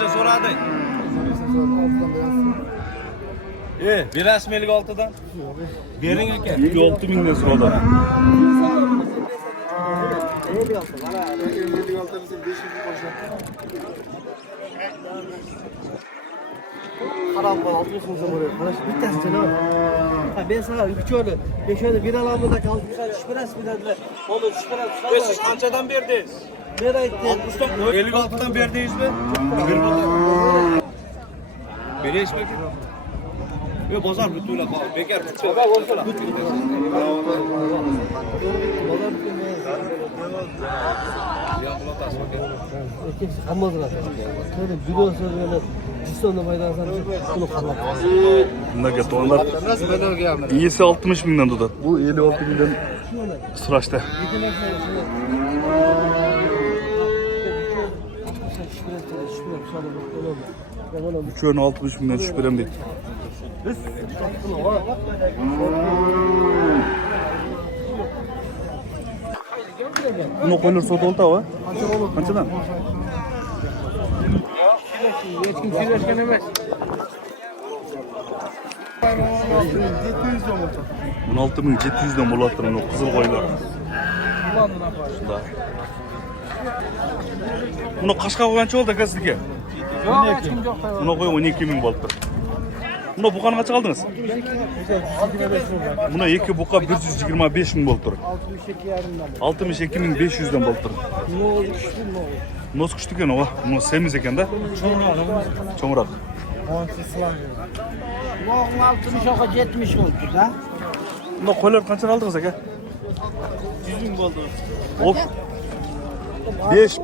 Qancha so'rading? Bir rasmiylik 6'dan. Bering aka. 56 mingdan so'radi. Haram bana 60 mı buraya? Bana şu bir tane canavar. Ha ben sana 3 öyle 5 öyle bir alamda kaldı. Şüpheles bir dediler. Onu şüpheles. Siz qanchadan berdingiz? Ne aytdi? 60'dan 56'dan berdingizmi? Berishmi? Bozor butunlar qoldi. Bekar tutib. Hammadılar. Şöyle biliyorsa böyle cisonda faydalansanız bunu kalmak. Bundan katta onlar iyisi 60 mingdan tutadi. Bu 56 mingdan sırashta. Üçünü 60 mingdan şüphelem deydi. Buni qo'ylar sotib oltava? Qanchadan? Yetkin kirleşken emas. 16700dan bo'lyapti mana qizil qo'ylar. Buni Qashqa qancha oldi aka sizga? Buni qo'y 12 ming bo'ldi. Buni buqani qancha qaldingiz? Buni 2 buqa 125 ming bo'ldi. 62500 dan bo'ldi. Nos kuchli ekan o. Buni semiz ekanda. Cho'ngroq. Boğun 60 70 oldu da. Buni qo'ylar qancha oldingiz aka? 100 ming bo'ldi. Of.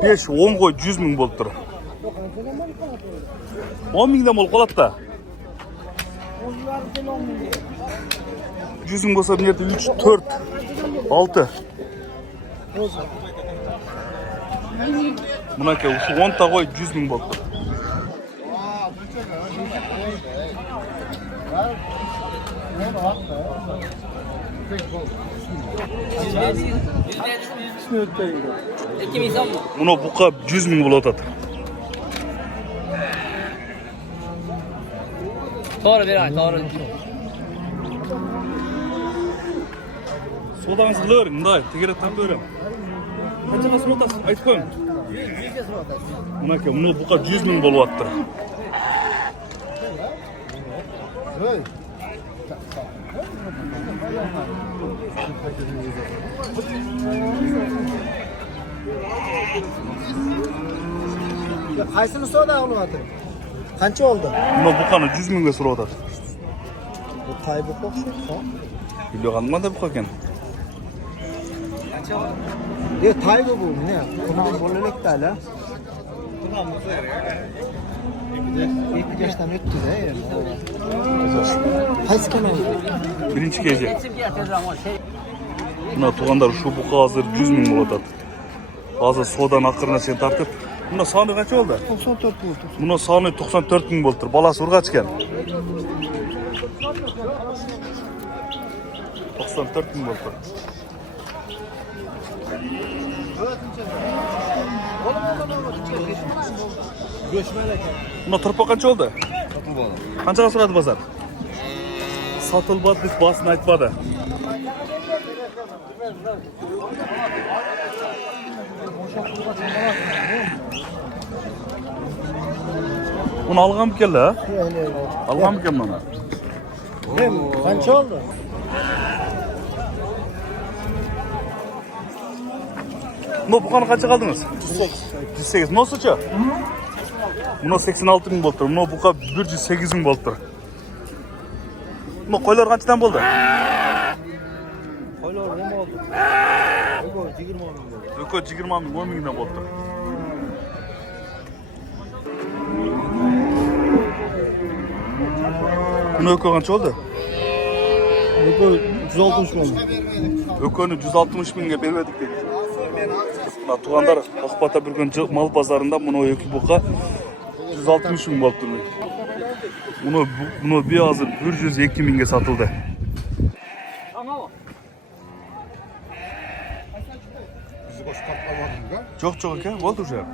5 10 qo'y 100 ming bo'lib tur. 10 mingdan bo'lib qoladi-da. 100 ming bo'lsa bu yerda 3 4 6. Buna aka shu 10 ta qo'y 100 ming bo'lib tur. Buni buqa 100 ming bo'layotadi. Doğru bir ay, doğru. Sodangizni qilavering, bunday tegaratdan beraman. Qanchaga sotasiz? Aytib qo'ying. 100 ga so'radi. Buni aka, buni buqa 100 ming bo'lyapti. Qaysini so'da olyapti? Qancha oldi? Buni buqani 100 mingga so'rayotadi. Bu taybi qo'shib. Bilganmada buqa ekan. Ye taybi bu ne? Buni bo'lalikda ala. İlk yaştan öttü de. Qaysi kanal? Birinchi kecha. Buna tug'anlar shu buqa hozir 100 ming bo'layotadi. Hozir sodan aqirna sen tartib. Buna soni qancha oldi? 94 bo'ldi. Buna soni 94 ming bo'ldi. Balasi urg'ach ekan. 94 ming bo'ldi. Buna turpa qancha oldi? Sotib oldim. Qanchaga so'radi bozor? Sotilmadi deb basini aytmadi. Buni olganmikanlar? Olganmikan mana? Qancha oldi? Buni buqani qancha qaldingiz? 108. Bunisichi? Buni 86 ming bo'ldi. Buni buqa 108 ming bo'ldi. Buni qo'ylar qanchadan bo'ldi? Qo'ylar nima oldi? 20 ming bo'ldi. Yo'q, 20 ming, 10 mingdan bo'ldi. Buni yo'q qancha oldi? Bu 160 ming. Ökönü 160 mingga bermedik dedi. Buna tuğanlar Akbata bir gün mal pazarında bunu öykü buka 160 ming boluptu. Bunu bir hazır 102 mingge satıldı. Çok aka, oldu şu an.